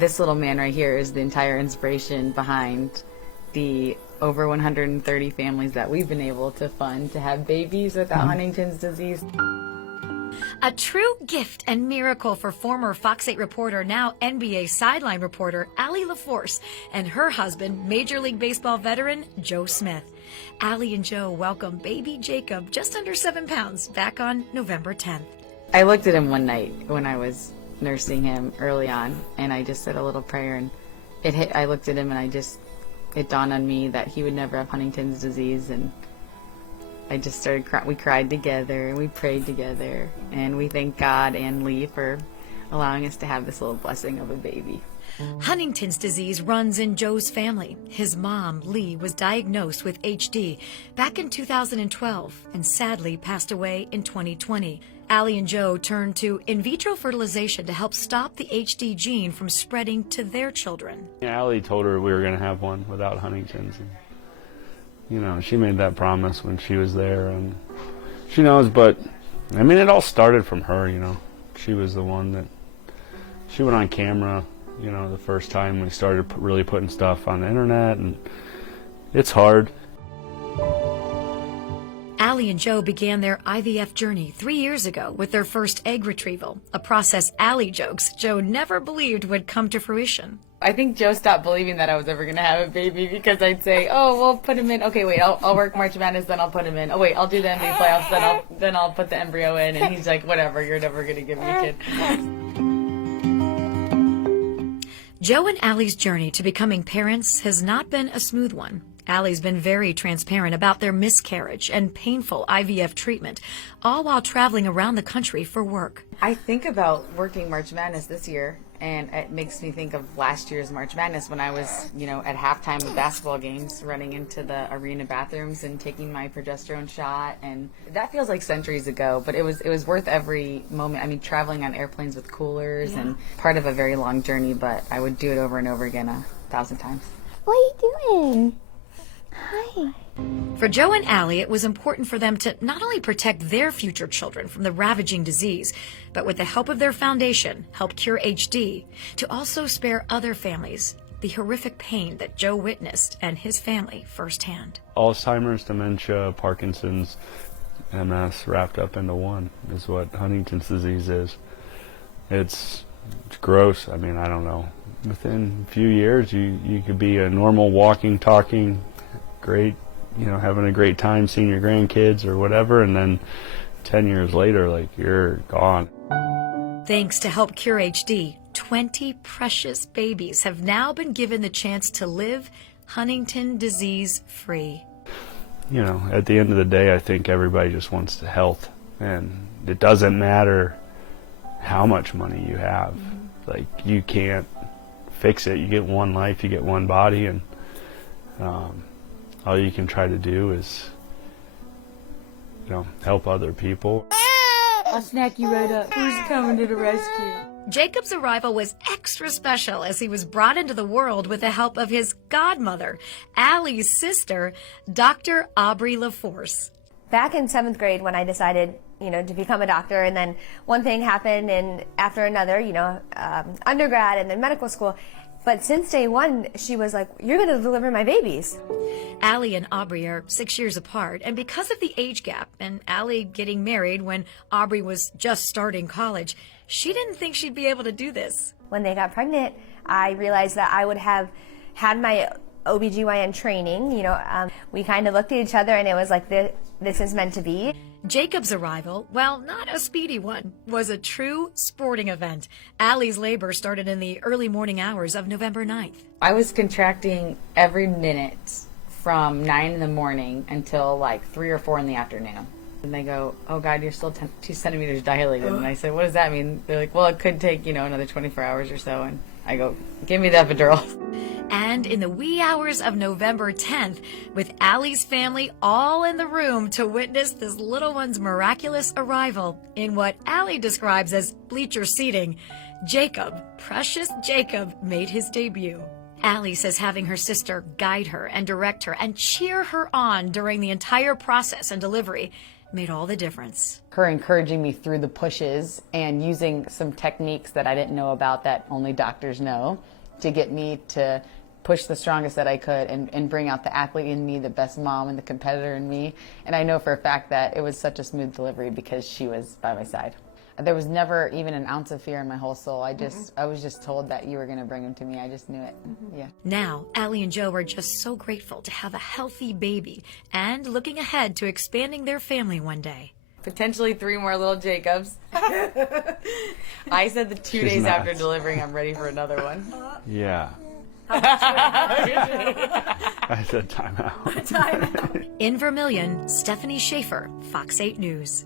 this little man right here is the entire inspiration behind the over 130 families that we've been able to fund to have babies without Huntington's disease. A true gift and miracle for former Fox 8 reporter, now NBA Sideline reporter Allie LaForce, and her husband, Major League Baseball veteran Joe Smith. Allie and Joe welcome baby Jacob, just under 7 pounds, back on November 10th. I looked at him one night when I was nursing him early on, and I just said a little prayer, and I looked at him, and it dawned on me that he would never have Huntington's disease, and I just started crying. We cried together, and we prayed together, and we thank God and Lee for allowing us to have this little blessing of a baby. Huntington's disease runs in Joe's family. His mom, Lee, was diagnosed with HD back in 2012 and sadly passed away in 2020. Allie and Joe turned to in vitro fertilization to help stop the HD gene from spreading to their children. Allie told her we were going to have one without Huntington's. And, you know, she made that promise when she was there, and she knows, but I mean, it all started from her, you know. She was the one that, she went on camera, you know, the first time we started really putting stuff on the internet, and it's hard. Allie and Joe began their IVF journey 3 years ago with their first egg retrieval, a process Allie jokes Joe never believed would come to fruition. I think Joe stopped believing that I was ever going to have a baby because I'd say, oh, we'll put him in. Okay, wait, I'll work March Madness, then I'll put him in. Oh, wait, I'll do the NBA playoffs, then I'll put the embryo in. And he's like, whatever, you're never going to give me a kid. Joe and Allie's journey to becoming parents has not been a smooth one. Allie's been very transparent about their miscarriage and painful IVF treatment, all while traveling around the country for work. I think about working March Madness this year, and it makes me think of last year's March Madness when I was, you know, at halftime of basketball games, running into the arena bathrooms and taking my progesterone shot, and that feels like centuries ago, but it was worth every moment. I mean, traveling on airplanes with coolers and part of a very long journey, but I would do it over and over again 1,000 times. What are you doing? Hi. For Joe and Allie, it was important for them to not only protect their future children from the ravaging disease, but with the help of their foundation, Help Cure HD, to also spare other families the horrific pain that Joe witnessed and his family firsthand. Alzheimer's, dementia, Parkinson's, MS wrapped up into one is what Huntington's disease is. It's gross. I mean, I don't know. Within a few years, you could be a normal walking, talking, great, you know, having a great time seeing your grandkids or whatever, and then 10 years later, like, you're gone. Thanks to Help Cure HD, 20 precious babies have now been given the chance to live Huntington disease free. You know, at the end of the day, I think everybody just wants the health, and it doesn't matter how much money you have. Like, you can't fix it. You get one life, you get one body, and all you can try to do is, you know, help other people. I'll snack you right up. Who's coming to the rescue? Jacob's arrival was extra special as he was brought into the world with the help of his godmother, Allie's sister, Dr. Aubrey LaForce. Back in 7th grade when I decided, you know, to become a doctor, and then one thing happened and after another, you know, undergrad and then medical school. But since day one, she was like, you're going to deliver my babies. Allie and Aubrey are 6 years apart, and because of the age gap and Allie getting married when Aubrey was just starting college, she didn't think she'd be able to do this. When they got pregnant, I realized that I would have had my OBGYN training. You know, we kind of looked at each other and it was like, this is meant to be. Jacob's arrival, while not a speedy one, was a true sporting event. Allie's labor started in the early morning hours of November 9th. I was contracting every minute from 9 in the morning until like 3 or 4 in the afternoon. And they go, oh God, you're still 2 centimeters dilated. And I said, what does that mean? They're like, well, it could take, you know, another 24 hours or so. And I go, give me the epidural. And in the wee hours of November 10th, with Allie's family all in the room to witness this little one's miraculous arrival in what Allie describes as bleacher seating, Jacob, precious Jacob, made his debut. Allie says having her sister guide her and direct her and cheer her on during the entire process and delivery made all the difference. Her encouraging me through the pushes and using some techniques that I didn't know about that only doctors know to get me to push the strongest that I could and bring out the athlete in me, the best mom and the competitor in me. And I know for a fact that it was such a smooth delivery because she was by my side. There was never even an ounce of fear in my whole soul. I was just told that you were going to bring him to me. I just knew it. Yeah. Now, Allie and Joe are just so grateful to have a healthy baby and looking ahead to expanding their family one day. Potentially 3 more little Jacobs. I said the 2 days nuts. after delivering, I'm ready for another one. Yeah. I said timeout. In Vermillion, Stephanie Schaefer, Fox 8 News.